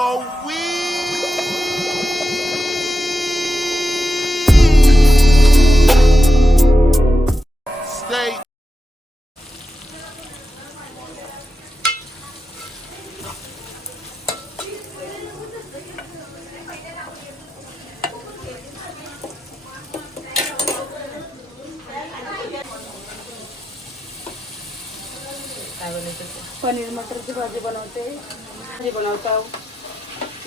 so weak. Stay. Paneer मटरची भाजी बनवते, भाजी बनवता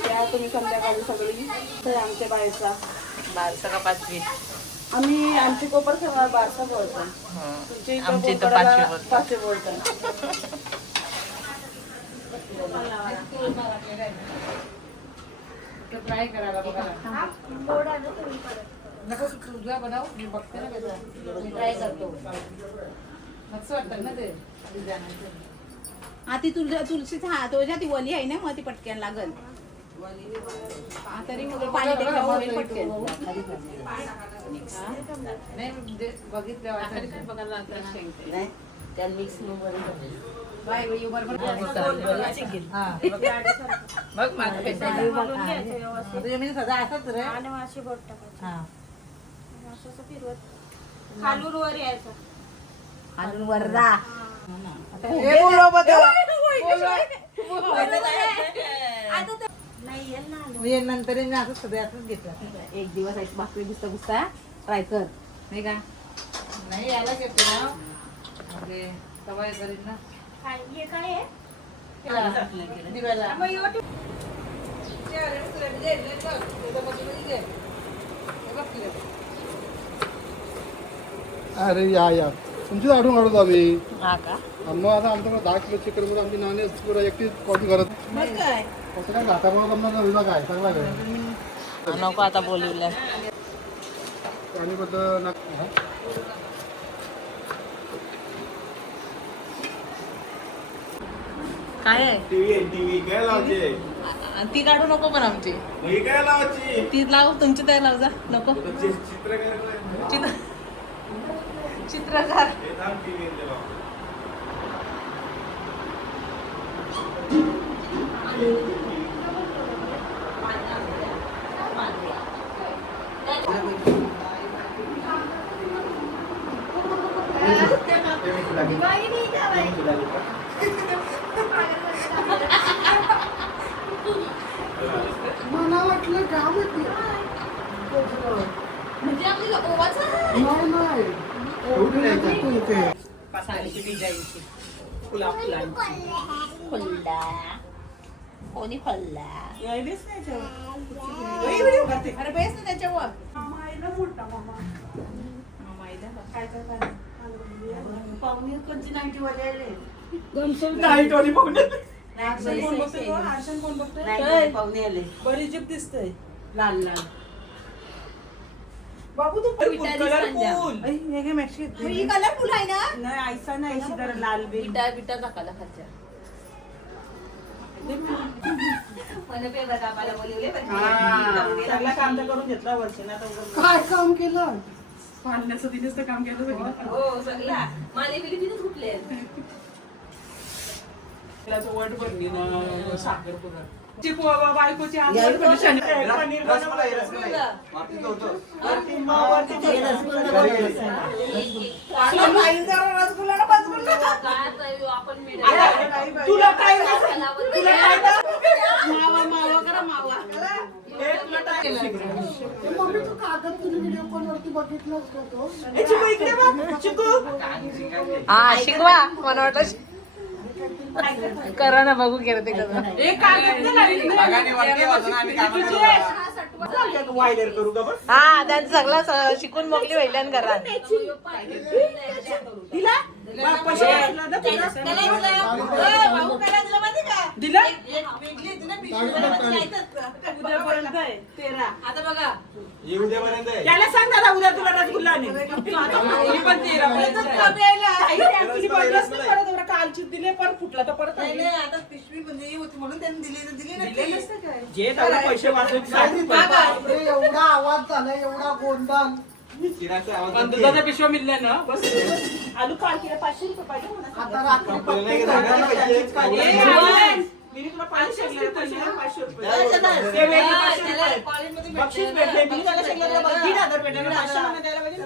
या तुम्ही संध्याकाळी सगळी. तर आमच्या बाळचा का 5वी? आम्ही आमची कोपर सगळा बारसा बोलतो, तुमच्या आमची इथं इथं 5वी बोलतात. 5वी बोलतात. ट्राय करायला बघा. नको तुझा बनव, मी बघते ना कसं. मी ट्राय करतो. मस्त वाटतं ना ते. ती तुळशीचा तुझ्या ती वली आहे ना, मग ती पटक्यान लागल. तरी मग पाणी टाकावं होईल पटकन. नाही म्हणजे बघितलं बघायला नाही त्या मिक्स बरोबर बघ माझं मी सदा असंच रे. आणि अशी बोट टाकायची. हा असं फिरवत खालून वर यायचं. आणि वरदा नाही येईल ना. नंतर मी असंच सध्या असंच घेतलं. एक दिवस आहे भाकरी दिसता बुसता ट्राय कर नाही का. नाही यायला घेते ना म्हणजे सवय करीन ना. हे काय आहे? दिवायला. मग YouTube अरे या तुमचीच आठवण काढत आम्ही. हा का? मग आता आमच्याकडे 10 किलो चिकन मध्ये आमची नाणी एकटी कॉफी करत मग काय कसं काय घाटामुळे जमणार विभाग काय चांगला आहे. नको आता बोलवलं. आणि बद्दल काय आहे टीव्ही काय लावचे? ती काढू नको पण आमची ही काय लावायची? ती लाव तुमची तयार लाव जा. नको चित्रकार चित्रकार हे थांब टीव्ही लाव. मला वाटलं गाव म्हणजे आपली ओवाचं नाही फुल्ला कोणी फुल्ला अरे बेस ना त्याच्यावर पाहुणे कोणची 90 वाले आले. नाही पाहुणे आले. बरी जीप दिसतंय. लाल लाल बाबू तू कलरफुल ही कलरफुल आहे ना. नाही ऐसा नाही ऐशी जरा लाल बी. बिटा बिटा टाकायला खालच्या चांगला काम तर करून घेतला वर्षाने. काय काम केलं. पाण्याचं दिनच तर काम केलं सगळं. हो सगळा माले बिली तिथे फुटले. वट बनली ना साखरपुडा बायकोची आंबट पनीर बनवलं. तुला काय मावा मावा करा मावा. मम्मी तू कागद तुझी व्हिडिओ कॉल वरती बघितलास का तो. हा शिकवा मला वाटलं करा ना बघू केलं ते कसं. वायलर करू का बस. हा त्यांचं सगळं शिकून मोकली वैल्यान करा. उद्यापर्यंत आहे 13. आता बघा उद्यापर्यंत आहे. त्याला सांग दादा उद्या तुला रसगुल्ला आणेल. कालची दिले परत फुटला तर परत आता पिशवी म्हणजे होती म्हणून त्यांनी दिली ना. जे पैसे बापरे, एवढा आवाज झाला एवढा गोंधळ. चिराचा आवाज पण दुधाच्या पिशव्या मिळल्या ना बस. आलू पार किलो 500 रुपये पाहिजे. आता रात्री आपल्याला नाही का जाणार पैसे? मी तुला 500 बक्षीस भेटले 20,000 शिल्लक 1,500 भेटले 500 मध्ये द्यायला पाहिजे ना.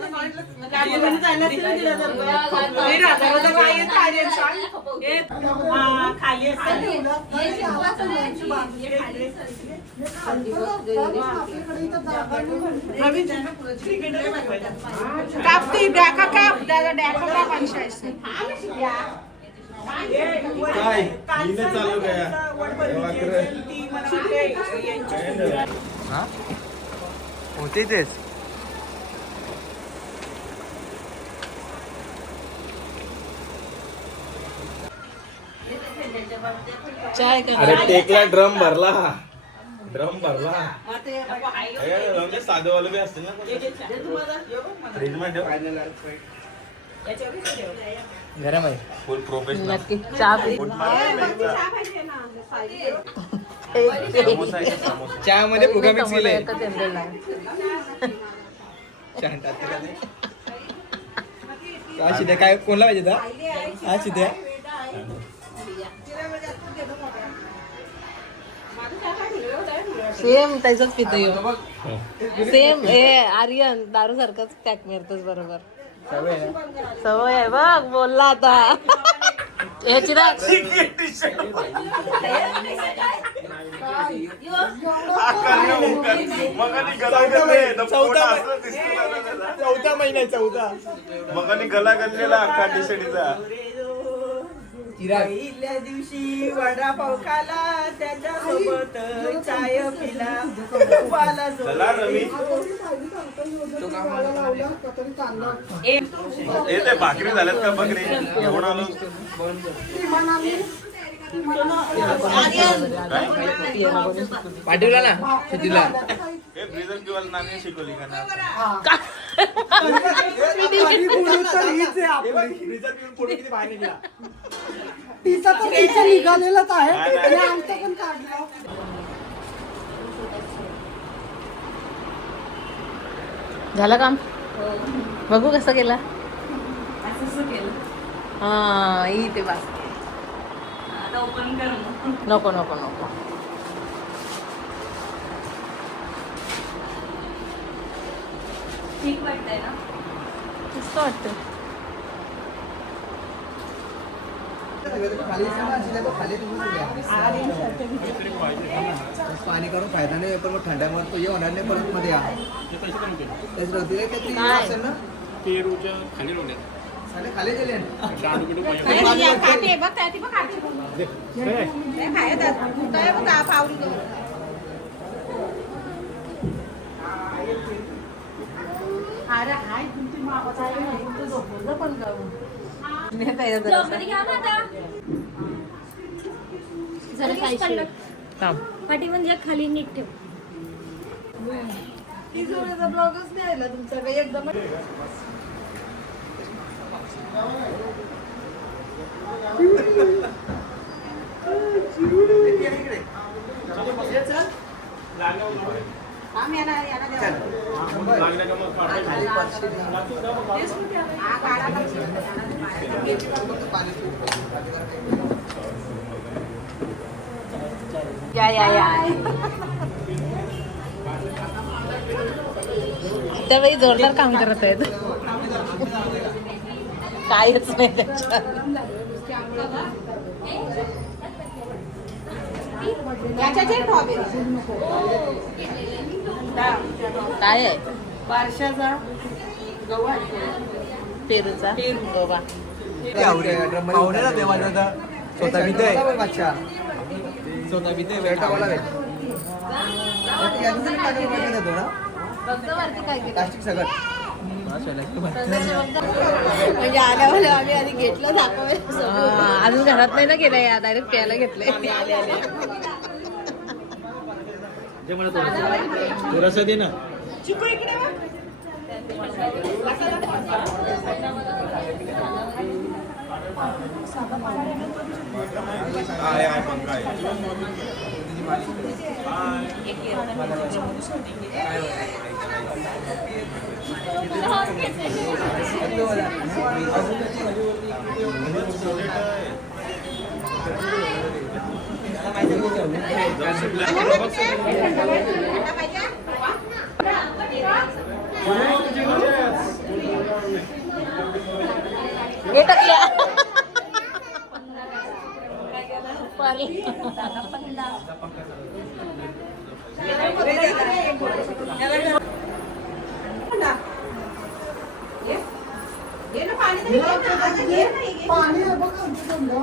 काढून जायला तिला 1,500 रुपये. 1,500 तर काय येत काय रे सांग. खाली आपल्याकडे इथं जागा नाही. कापती डाका काप दादा डाका काप आणि शायसे. काय हिने चालू काय होते तेच अरे टेकला ड्रम भरला म्हणजे साधं वालं बी असते ना फ्रीज मध्ये गरम आहे फुल प्रोफेशनल चहा मध्ये फुगा मिक्स केले काय कोणला पाहिजे हा शिद्या सेम त्याचाच पितो सेम आर्यन दारू सारखंच टॅक मारतोस बरोबर सवय आहे बघ बोलला आता हे चिराग चौथा महिना मग गला गल्लेला अख्खा टी-शर्टीचा पहिल्या दिवशी वडापाव खाला त्याच्यासोबत चाय पिला तुपाला चला रवी ते भाकरी झाल्यात का बकरी घेऊन आलो पाठवला ना शेतीला हे ब्रिजर किंवा नाणी शिकवली का ना तिचा तर तिचा निघालेलाच आहे आणि आमचं पण काढलं. झालं काम बघू कसं केलं हा इथे बस नको नको नको ठीक वाटतंय ना मस्त वाटतं पाणी काढून फायदा नाही पण मग थंड्यामध्ये तो ये होणार नाही परत मध्ये या खाली गेले पाठी म्हणजे खाली नीट ठेव ब्लॉगच नाही आला तुमचा काही एकदम त्यावेळी जोरदार काम करत आहेत कायच नाही त्याच्यात काय आहे बारशाचा गव्हा पेरूचा गोवा पाहुण्याला देवाचा स्वतः भीत आहे स्वतः भीत आहे वेळ टाकायला प्लास्टिक सगळं म्हणजे आल्यावर आम्ही आधी घेतलं दाखवलं अजून घरात नाही ना गेलं या डायरेक्ट प्यायला घेतलंय थोडंसं दे ना आहे पंखा आहे हे टाकल्या पाणी आहे बघ आमच्याकडं.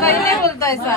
काही नाही बोलतायचा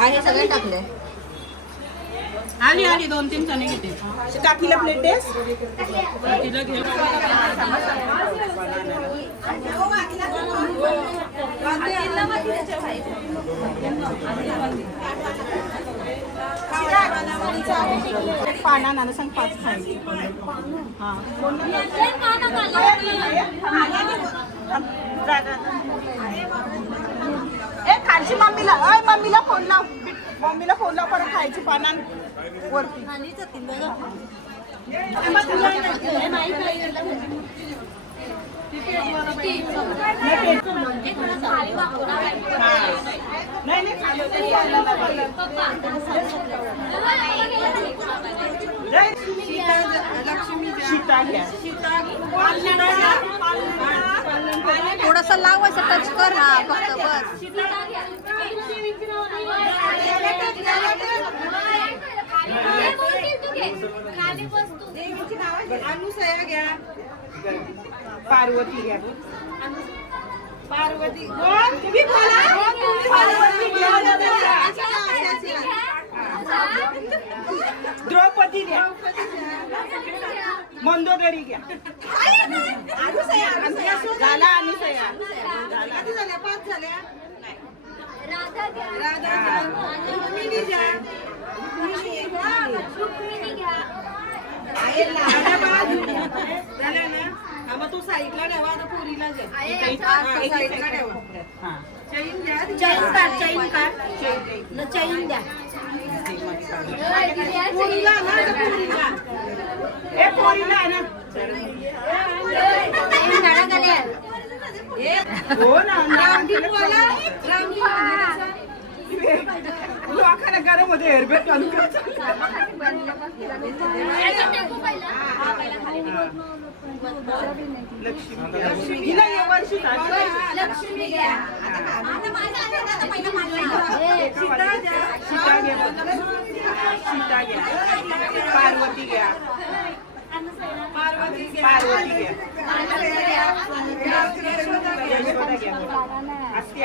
आहे सगळे टाकले आली आली 2-3 चणे घेते काकीला प्लेट देस तिला घे पाना ना सांग 5 खायची हां ए खालची मम्मीला फोन लाव परत खायची पानां वरती थोडस लावायचं टच कर हा फक्त बस अनुसया घ्या पार्वती घ्या पार्वती तुम्ही बोला पार्वती घ्या द्रौपदी घ्या मंदोदरी घ्या झाला अनुसया किती झाल्या 5 झाल्या राधा रुक्मिणी घ्या झाल्या ना हा मग तू साईडला ठेवा आता पुरीला साईडला ठेवा चैन घ्या चैन द्या पुरीला ना ए पुरीला ना हो ना लोकांना गरम होते हेअरबेट घालून लक्ष्मी हिला या वर्षी लक्ष्मी घ्या सीता घ्या पार्वती घ्या यशोदा घ्या असते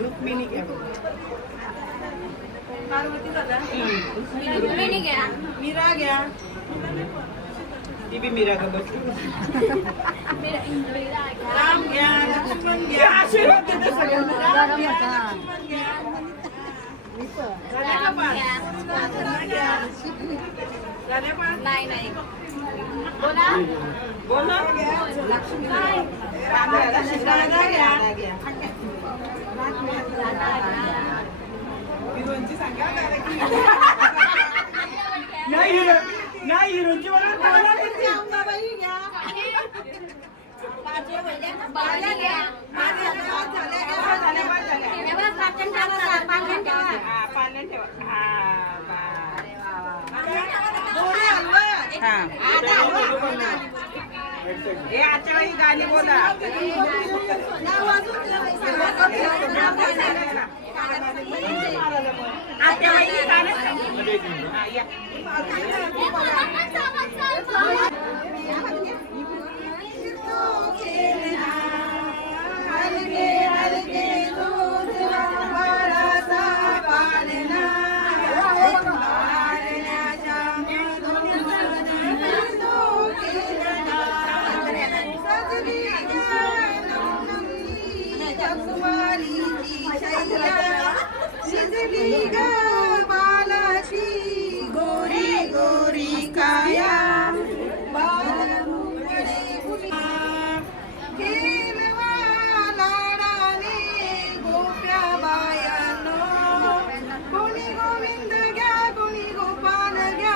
रुक्मिणी घ्या पार्वती रुक्मिणी घ्या मीरा घ्या ती बी मीरा का बसली राम घ्या लक्ष्मण घ्या आशीर्वाद देते सगळ्यांना राम घ्या लक्ष्मण घ्या नाही बोला बोला लक्ष्मी राधा घ्या हिरोची सांगा नाही हिरोची बरोबर बोला किती अंबाबाई घ्या हे आजच्या वेळी गाणी बोला आजच्या वेळी गाणं गोरी गोरी काया लाडाने गोप्या बायानो कोणी गोविंद घ्या कोणी गोपाल घ्या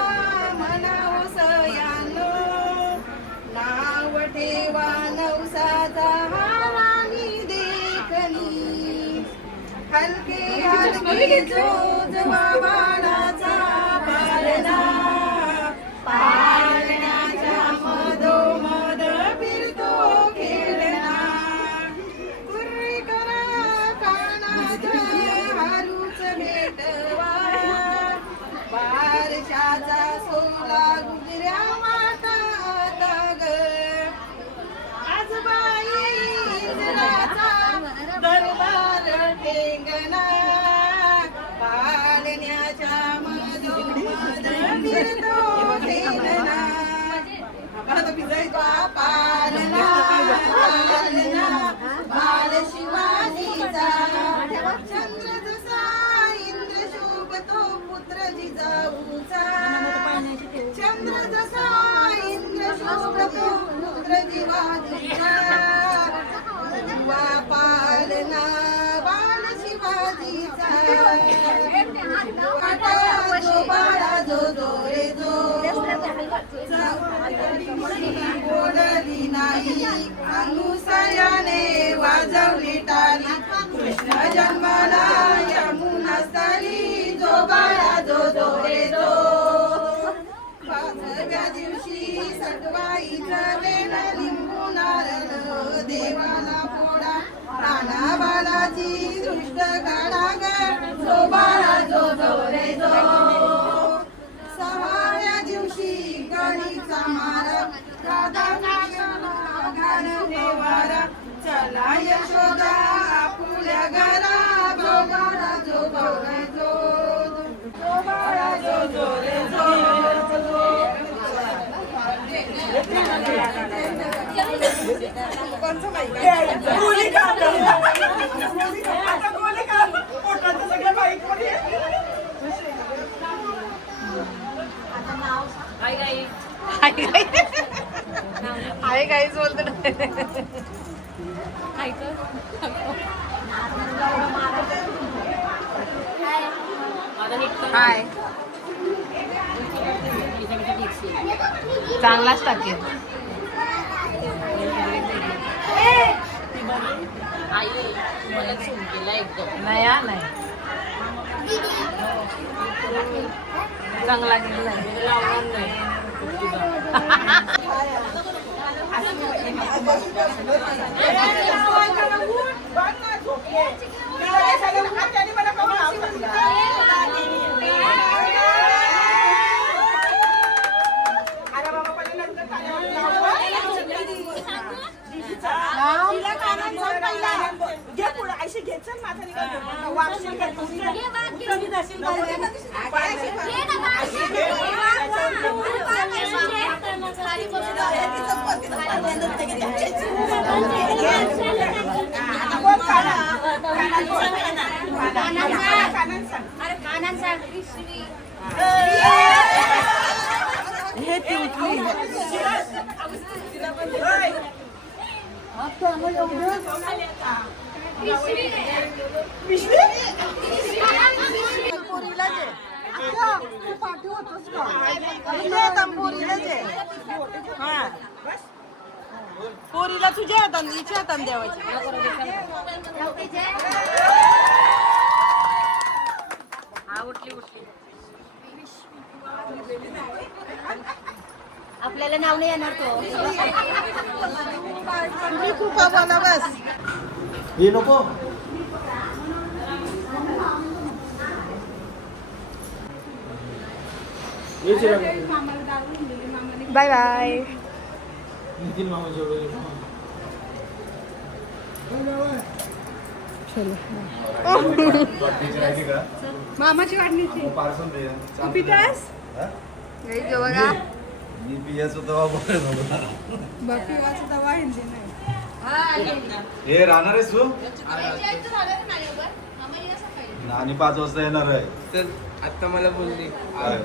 मला ओसयानो नाव ठेवा नवसाचा हारानी देखणी हलके हलके जोजवा बाळाचा पालना पालनाच्या मधोमध फिरतो खेळना कुर्री करा कानात हारूच भेटवा बारशाचा सोला गुजऱ्या वाटाता ग आजबाई इंद्राचा दरबार ठेंगणा पालण्याच्या मधोमध फिरतो खेळना पालना पालना बाल शिवाजीचा चंद्र जसा इंद्र शोभतो पुत्र जिजाऊचा चंद्र जसा इंद्र शोभतो पुत्र जिवाजीचा वा पालना बाल शिवाजीचा जो बाळा जो रे जो ओढली नाही अनुसयाने वाजवली टाळी कृष्ण जन्माला यमुना स्थळी जो बाळा जो रे जो पाचव्या दिवशी सटवाईचा वेळ लिंबू नारळ देवाला पोळा प्राणाबालाची दृष्ट काढा ग जो बाळा जो रे जो सहाव्या दिवशी गाडीचा मार राधा घाण देवारा चला यशोदा आपुल्या घरा जो बाळा जो रे जो जो बाळा जो रे जो आहे काहीच बोलतो ना हाय चांगलाच टाकेल नाही हा नाही चांगला गेला पिशवी पोरीलाच आहे अच्छा, तू पाठवतोस का? पोरीलाच आहे हा पोरीला तुझ्या हातान हिच्या हातान द्यावायची हा उठली उठली. आपल्याला नाव नाही येणार तो. तुम्ही कृपा बोला बस हे नको बाय बाय. नितीन मामा जेवढे मामाची वाढणी पार्सल दे तू पितास बघा मी पियाच होतो बर्फी वाचा दवा हिंदी नाही. हे राहणार आहेस तू आणि 5 वाजता येणार आहे तर आता मला बोलली काय?